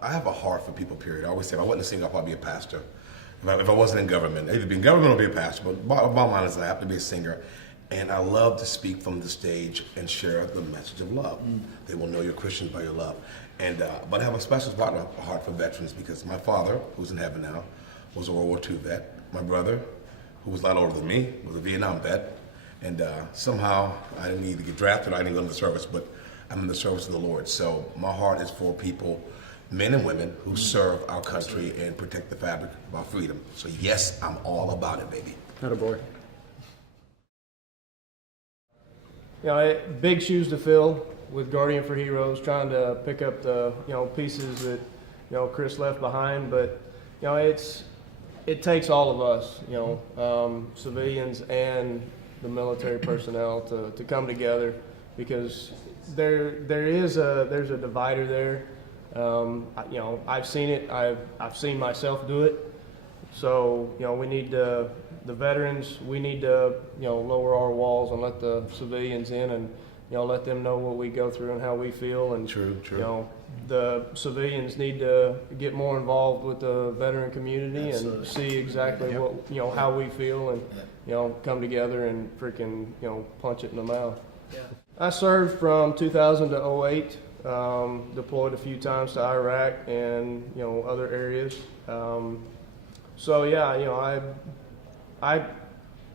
I have a heart for people, period. I always say if I wasn't a singer, I'd probably be a pastor. If I wasn't in government, I'd either be in government or be a pastor, but bottom line is I have to be a singer. And I love to speak from the stage and share the message of love. They will know you're Christians by your love. And but I have a special spot, a heart for veterans, because my father, who's in heaven now, was a World War II vet. My brother, who was a lot older than me, was a Vietnam vet. And somehow I didn't either get drafted or I didn't go into the service, but I'm in the service of the Lord. So my heart is for people, men and women, who serve our country and protect the fabric of our freedom. So yes, I'm all about it, baby. Attaboy. You know, big shoes to fill with Guardian for Heroes, trying to pick up the pieces that Chris left behind. But it takes all of us, civilians and the military personnel to come together, because there's a divider there. I've seen it. I've seen myself do it. So we need the veterans. We need to lower our walls and let the civilians in, and let them know what we go through and how we feel. And True. The civilians need to get more involved with the veteran community. Absolutely. And see exactly what how we feel, and come together and freaking punch it in the mouth. Yeah. I served from 2000 to 08. Deployed a few times to Iraq and other areas. So yeah, I've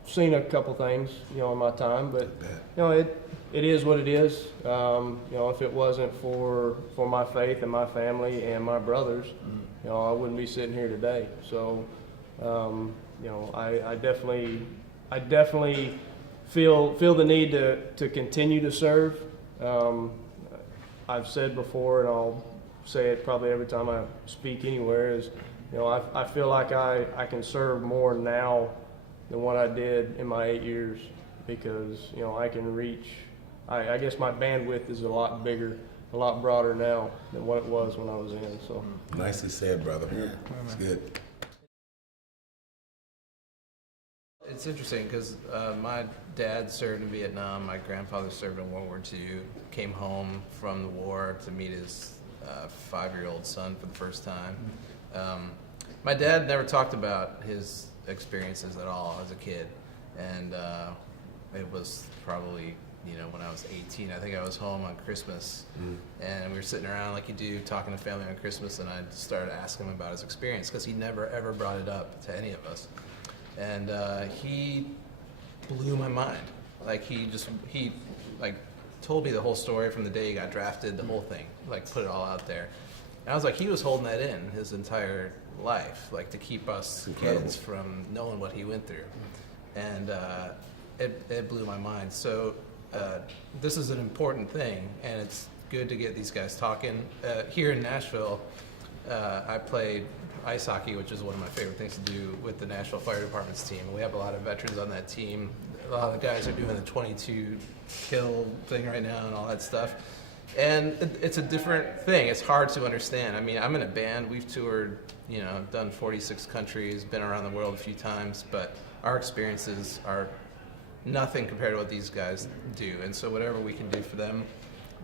seen a couple things in my time, but it is what it is. If it wasn't for my faith and my family and my brothers, I wouldn't be sitting here today. So I definitely feel the need to continue to serve. I've said before, and I'll say it probably every time I speak anywhere, is I feel like I can serve more now than what I did in my 8 years, because I can reach. I guess my bandwidth is a lot bigger, a lot broader now than what it was when I was in. So nicely said, brother. Yeah, it's good. It's interesting because my dad served in Vietnam, my grandfather served in World War II, came home from the war to meet his 5-year-old son for the first time. My dad never talked about his experiences at all as a kid, and it was probably when I was 18. I think I was home on Christmas, and we were sitting around like you do, talking to family on Christmas, and I started asking him about his experience because he never ever brought it up to any of us. And he blew my mind. Like he told me the whole story from the day he got drafted, the whole thing, like put it all out there. And I was like, he was holding that in his entire life, like to keep us kids from knowing what he went through. And it blew my mind. So this is an important thing, and it's good to get these guys talking. Here in Nashville, I played ice hockey, which is one of my favorite things to do with the Nashville Fire Department's team. We have a lot of veterans on that team. A lot of the guys are doing the 22 kill thing right now and all that stuff. And it's a different thing. It's hard to understand. I mean, I'm in a band. We've toured, done 46 countries, been around the world a few times, but our experiences are nothing compared to what these guys do. And so whatever we can do for them,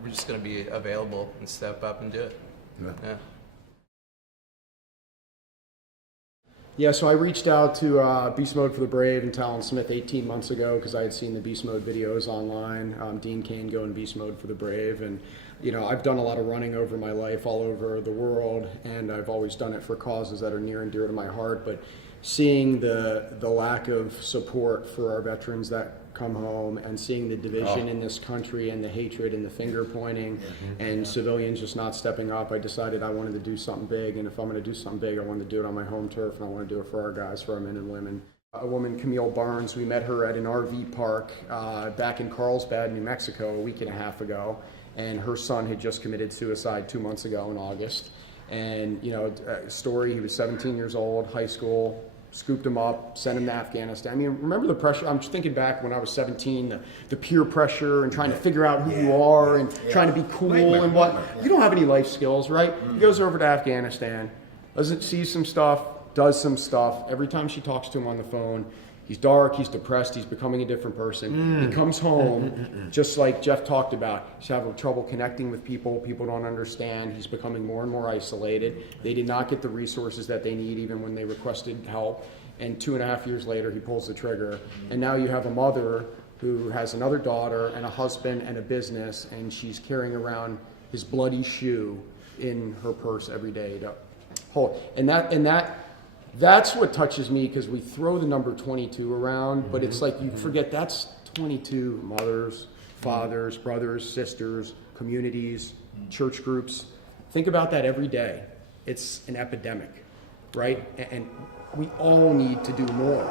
we're just going to be available and step up and do it. Yeah. Yeah, so I reached out to BeastMode for the Brave and Talon Smith 18 months ago because I had seen the BeastMode videos online. Dean Cain going BeastMode for the Brave, and I've done a lot of running over my life all over the world, and I've always done it for causes that are near and dear to my heart. But seeing the lack of support for our veterans that come home, and seeing the division in this country and the hatred and the finger pointing and civilians just not stepping up, I decided I wanted to do something big. And if I'm going to do something big, I wanted to do it on my home turf, and I want to do it for our guys, for our men and women. A woman, Chmiel Barnes, we met her at an RV park back in Carlsbad, New Mexico, a week and a half ago, and her son had just committed suicide 2 months ago in August. And story, he was 17 years old, high school, scooped him up, sent him to Afghanistan. I mean, remember the pressure? I'm just thinking back when I was 17, the peer pressure and trying to figure out who you are and trying to be cool and what. You don't have any life skills, right? He goes over to Afghanistan, sees some stuff, does some stuff. Every time she talks to him on the phone, He's dark, he's depressed, he's becoming a different person. He comes home, just like Jeff talked about, he's having trouble connecting with people, people don't understand, he's becoming more and more isolated. They did not get the resources that they need even when they requested help. And 2.5 years later, he pulls the trigger. And now you have a mother who has another daughter and a husband and a business, and she's carrying around his bloody shoe in her purse every day to hold. That's what touches me, because we throw the number 22 around, but it's like you forget that's 22 mothers, fathers, brothers, sisters, communities, church groups. Think about that every day. It's an epidemic, right? And we all need to do more.